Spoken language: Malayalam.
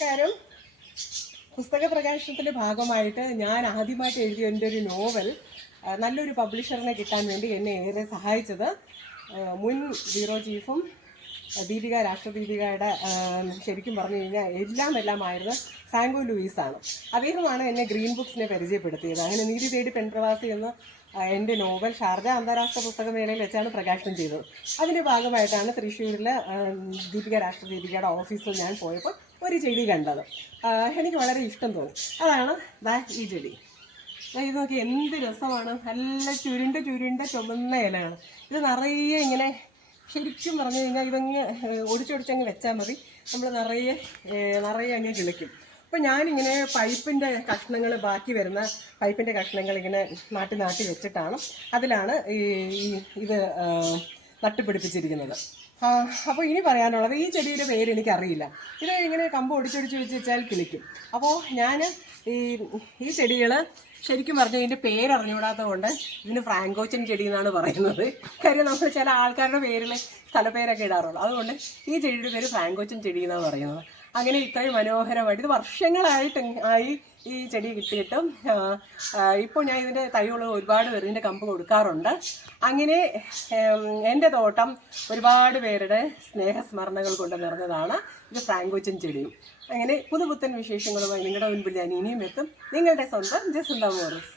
നമസ്കാരം. പുസ്തക പ്രകാശനത്തിന്റെ ഭാഗമായിട്ട് ഞാൻ ആദ്യമായിട്ട് എഴുതിയ എൻ്റെ ഒരു നോവൽ നല്ലൊരു പബ്ലിഷറിനെ കിട്ടാൻ വേണ്ടി എന്നെ ഏറെ സഹായിച്ചത് മുൻ ബ്യൂറോ ചീഫും രാഷ്ട്രദീപികയുടെ ശരിക്കും പറഞ്ഞു കഴിഞ്ഞാൽ എല്ലാമായിരുന്നു ഫ്രാങ്കോ ലൂയിസാണ്. അദ്ദേഹമാണ് എന്നെ ഗ്രീൻ ബുക്സിനെ പരിചയപ്പെടുത്തിയത്. അങ്ങനെ നീതി തേടി പെൺപ്രവാസി എന്ന എൻ്റെ നോവൽ ഷാർജ അന്താരാഷ്ട്ര പുസ്തകമേളയിൽ വെച്ചാണ് പ്രകാശനം ചെയ്തത്. അതിൻ്റെ ഭാഗമായിട്ടാണ് തൃശ്ശൂരിലെ രാഷ്ട്രദീപികയുടെ ഓഫീസിൽ ഞാൻ പോയപ്പോൾ ഒരു ചെടി കണ്ടത്. എനിക്ക് വളരെ ഇഷ്ടം തോന്നി. അതാണ് ഈ ചെടി. ഇത് നോക്കി എന്ത് രസമാണ്. നല്ല ചുരുണ്ട ചുമന്ന ഇലയാണ്. ഇത് നിറയെ ഇങ്ങനെ ശരിക്കും പറഞ്ഞു കഴിഞ്ഞാൽ ഇതങ്ങ് ഒടിച്ചൊടിച്ചങ്ങ് വെച്ചാൽ മതി. നമ്മൾ നിറയെ അങ്ങ് കിളിക്കും. അപ്പം ഞാനിങ്ങനെ പൈപ്പിൻ്റെ കഷ്ണങ്ങൾ ബാക്കി വരുന്ന പൈപ്പിൻ്റെ കഷ്ണങ്ങൾ ഇങ്ങനെ നാട്ടി വെച്ചിട്ടാണ് അതിലാണ് ഇത് നട്ടുപിടിപ്പിച്ചിരിക്കുന്നത്. അപ്പോൾ ഇനി പറയാനുള്ളത്, ഈ ചെടിയുടെ പേര് എനിക്കറിയില്ല. ഇത് ഇങ്ങനെ കമ്പ് ഒടിച്ചൊടിച്ച് വെച്ചാൽ കിളിക്കും. അപ്പോൾ ഞാൻ ഈ ചെടികൾ ശരിക്കും പറഞ്ഞു ഇതിൻ്റെ പേരറിഞ്ഞുകൂടാത്തത് കൊണ്ട് ഇതിന് ഫ്രാങ്കോച്ചൻ ചെടി എന്നാണ് പറയുന്നത്. കാര്യം നമ്മൾ ചില ആൾക്കാരുടെ പേരിൽ സ്ഥലപ്പേരൊക്കെ ഇടാറുള്ളൂ. അതുകൊണ്ട് ഈ ചെടിയുടെ പേര് ഫ്രാങ്കോച്ചൻ ചെടി എന്നാണ് പറയുന്നത്. അങ്ങനെ ഇത്രയും മനോഹരമായിട്ട് ഇത് വർഷങ്ങളായിട്ട് ഈ ചെടി കിട്ടിയിട്ടും ഇപ്പോൾ ഞാൻ ഇതിൻ്റെ തൈകൾ ഒരുപാട് പേർ ഇതിൻ്റെ കമ്പ് കൊടുക്കാറുണ്ട്. അങ്ങനെ എൻ്റെ തോട്ടം ഒരുപാട് പേരുടെ സ്നേഹസ്മരണകൾ കൊണ്ട് നിറഞ്ഞതാണ്. ഇത് ഫ്രാങ്കോച്ചൻ ചെടിയും. അങ്ങനെ പുതുപുത്തൻ വിശേഷങ്ങളുമായി നിങ്ങളുടെ മുൻപിൽ ഞാൻ ഇനിയും എത്തും. നിങ്ങളുടെ സ്വന്തം ജസന്ത മോറിസ്.